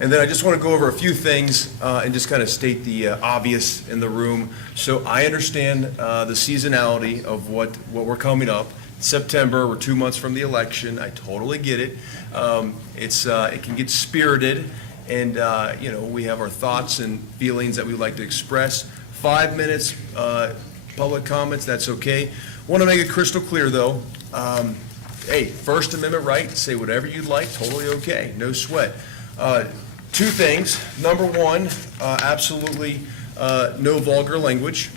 And then I just want to go over a few things and just kind of state the obvious in the room. So I understand the seasonality of what we're coming up. September, we're 2 months from the election. I totally get it. It can get spirited, and we have our thoughts and feelings that we would like to express. 5 minutes public comments, that's okay. Want to make it crystal clear though. Hey, First Amendment right, say whatever you'd like, totally okay, no sweat. Two things. Number one, absolutely no vulgar language,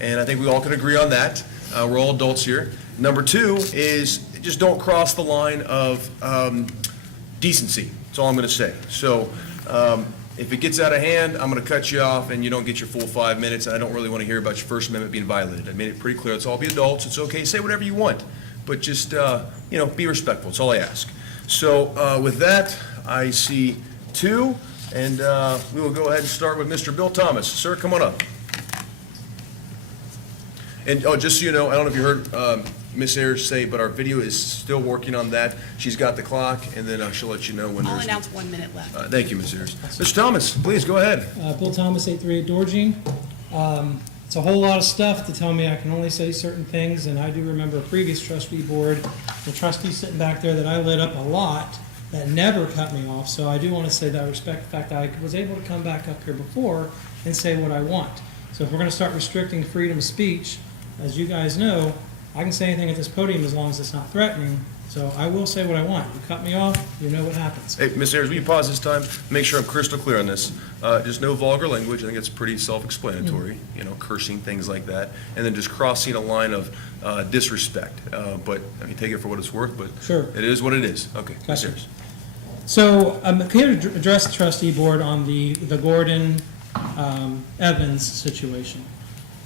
and I think we all can agree on that. We're all adults here. Number two is just don't cross the line of decency. That's all I'm going to say. So if it gets out of hand, I'm going to cut you off and you don't get your full 5 minutes, and I don't really want to hear about your First Amendment being violated. I made it pretty clear. Let's all be adults. It's okay. Say whatever you want, but just be respectful. That's all I ask. So with that, I see two, and we will go ahead and start with Mr. Bill Thomas. Sir, come on up. And just so you know, I don't know if you heard Miss Ayers say, but our video is still working on that. She's got the clock, and then she'll let you know when I'll announce 1 minute left. Thank you, Miss Ayers. Mr. Thomas, please go ahead. Bill Thomas, 838 Dorjing. It's a whole lot of stuff to tell me I can only say certain things, and I do remember a previous trustee board, the trustee sitting back there that I lit up a lot that never cut me off. So I do want to say that I respect the fact that I was able to come back up here before and say what I want. So if we're going to start restricting freedom of speech, as you guys know, I can say anything at this podium as long as it's not threatening. So I will say what I want. You cut me off, you know what happens. Hey, Ms. Ayers, will you pause this time? Make sure I'm crystal clear on this. Just no vulgar language. I think it's pretty self-explanatory, cursing, things like that. And then just crossing a line of disrespect. But I mean, take it for what it's worth, but Sure. It is what it is. Okay, Ms. Gotcha. Ayers. So I'm here to address the trustee board on the Gordon Evans situation.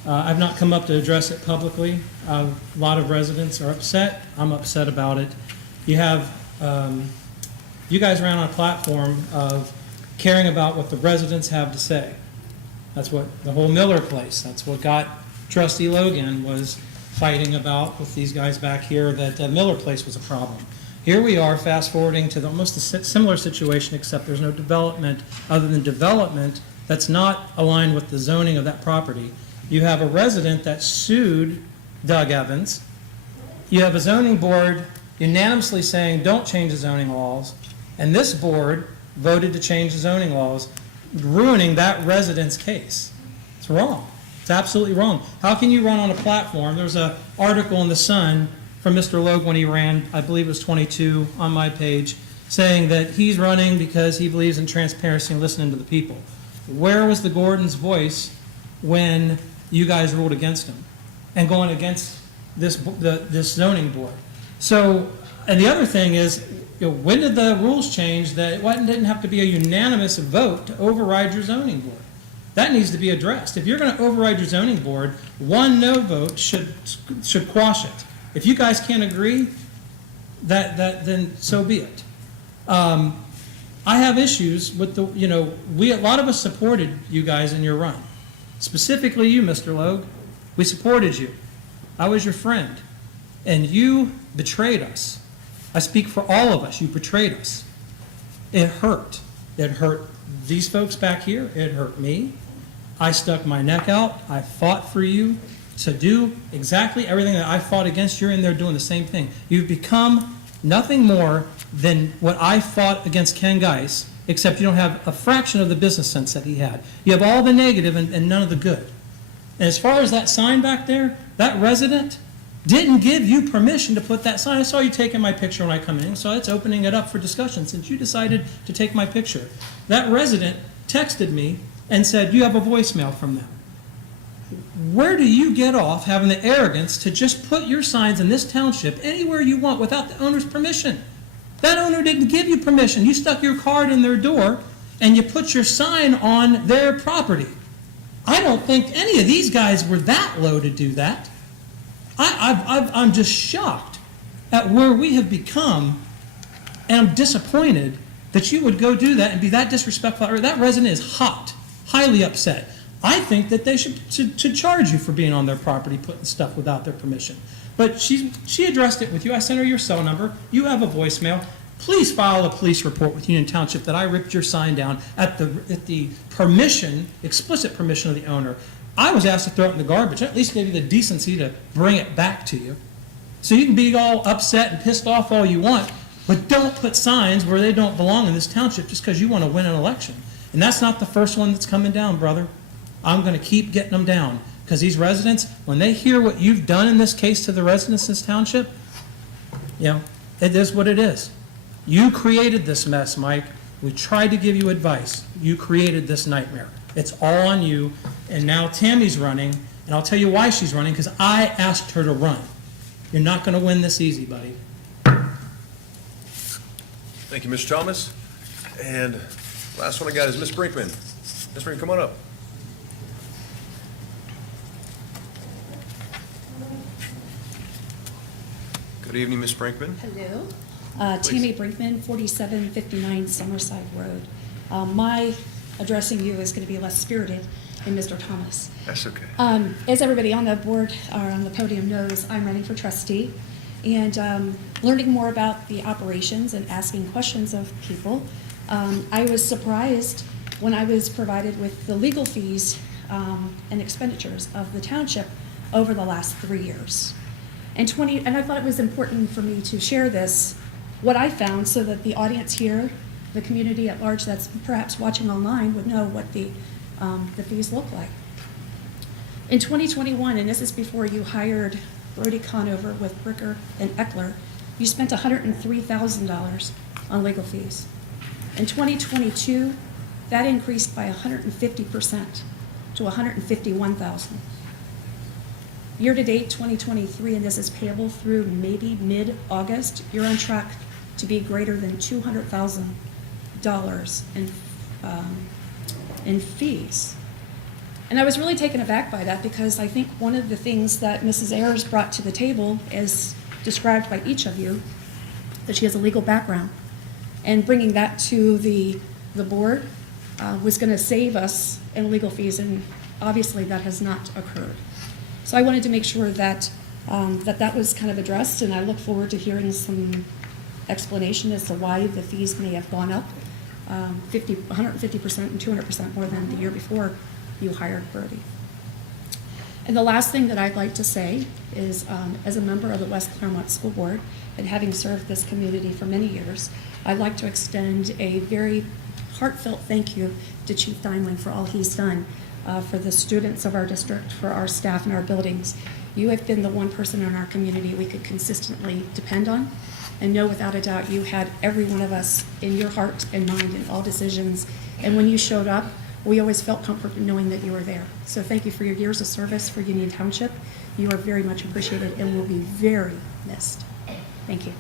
I've not come up to address it publicly. A lot of residents are upset. I'm upset about it. You have, you guys ran on a platform of caring about what the residents have to say. That's what the whole Miller place, that's what got Trustee Logan was fighting about with these guys back here, that Miller place was a problem. Here we are fast forwarding to almost a similar situation, except there's no development other than development that's not aligned with the zoning of that property. You have a resident that sued Doug Evans. You have a zoning board unanimously saying don't change the zoning laws, and this board voted to change the zoning laws, ruining that resident's case. It's wrong. It's absolutely wrong. How can you run on a platform? There was an article in the Sun from Mr. Logue when he ran, I believe it was 22 on my page, saying that he's running because he believes in transparency and listening to the people. Where was the Gordon's voice when you guys ruled against him and going against this zoning board? So, and the other thing is, when did the rules change that it didn't have to be a unanimous vote to override your zoning board? That needs to be addressed. If you're going to override your zoning board, one no vote should quash it. If you guys can't agree, then so be it. I have issues with the, a lot of us supported you guys in your run. Specifically you, Mr. Logue. We supported you. I was your friend. And you betrayed us. I speak for all of us. You betrayed us. It hurt. It hurt these folks back here. It hurt me. I stuck my neck out. I fought for you to do exactly everything that I fought against. You're in there doing the same thing. You've become nothing more than what I fought against Ken Geis, except you don't have a fraction of the business sense that he had. You have all the negative and none of the good. And as far as that sign back there, that resident didn't give you permission to put that sign. I saw you taking my picture when I come in, so it's opening it up for discussion since you decided to take my picture. That resident texted me and said, you have a voicemail from them. Where do you get off having the arrogance to just put your signs in this township anywhere you want without the owner's permission? That owner didn't give you permission. You stuck your card in their door and you put your sign on their property. I don't think any of these guys were that low to do that. I'm just shocked at where we have become, and I'm disappointed that you would go do that and be that disrespectful. That resident is hot, highly upset. I think that they should to charge you for being on their property, putting stuff without their permission. But she addressed it with you. I sent her your cell number. You have a voicemail. please file a police report with Union Township that I ripped your sign down at the permission, explicit permission of the owner. I was asked to throw it in the garbage. At least gave you the decency to bring it back to you. So you can be all upset and pissed off all you want, but don't put signs where they don't belong in this township just because you want to win an election. And that's not the first one that's coming down, brother. I'm going to keep getting them down because these residents, when they hear what you've done in this case to the residents in this township, you know, it is what it is. You created this mess, Mike. We tried to give you advice. You created this nightmare. It's all on you. And now Tammy's running, and I'll tell you why she's running, because I asked her to run. You're not going to win this easy, buddy. Thank you, Mr. Thomas. And last one I got is Ms. Brinkman. Ms. Brinkman, come on up. Good evening, Ms. Brinkman. Hello. Tammy Brinkman, 4759 Summerside Road. My addressing you is going to be less spirited than Mr. Thomas. That's okay. As everybody on the board or on the podium knows, I'm running for trustee, and learning more about the operations and asking questions of people. I was surprised when I was provided with the legal fees and expenditures of the township over the last 3 years. And I thought it was important for me to share this, what I found, so that the audience here, the community at large that's perhaps watching online, would know what the fees look like. In 2021, and this is before you hired Brody Conover with Bricker and Eckler, you spent $103,000 on legal fees. In 2022, that increased by 150% to $151,000. Year-to-date 2023, and this is payable through maybe mid-August, you're on track to be greater than $200,000 in fees. And I was really taken aback by that, because I think one of the things that Mrs. Ayers brought to the table, as described by each of you, that she has a legal background. And bringing that to the board was going to save us in legal fees, and obviously that has not occurred. So I wanted to make sure that that was kind of addressed, and I look forward to hearing some explanation as to why the fees may have gone up 150% and 200% more than the year before you hired Brody. And the last thing that I'd like to say is, as a member of the West Claremont School Board, and having served this community for many years, I'd like to extend a very heartfelt thank you to Chief Dimeling for all he's done for the students of our district, for our staff and our buildings. You have been the one person in our community we could consistently depend on, and know without a doubt you had every one of us in your heart and mind in all decisions. And when you showed up, we always felt comfort in knowing that you were there. So thank you for your years of service for Union Township. You are very much appreciated and will be very missed. Thank you.